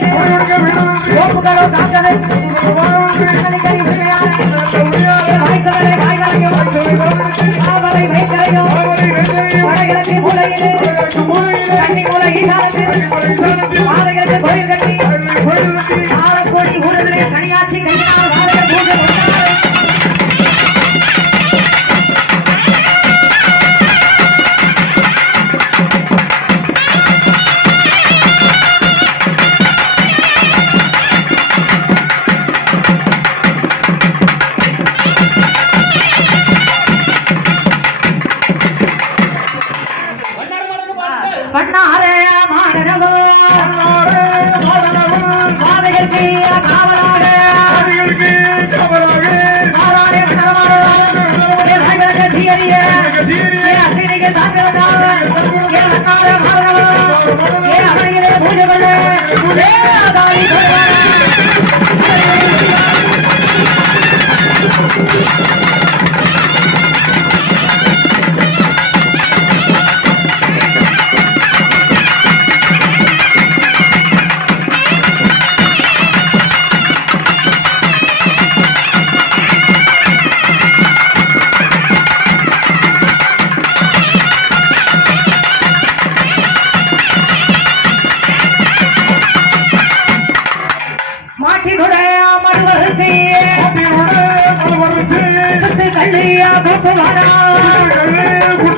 கோப்புகளோ காத்தது Thank you. கல்லியா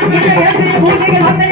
ಭೂಮಿಗೆ ಭೂಮಿಗೆ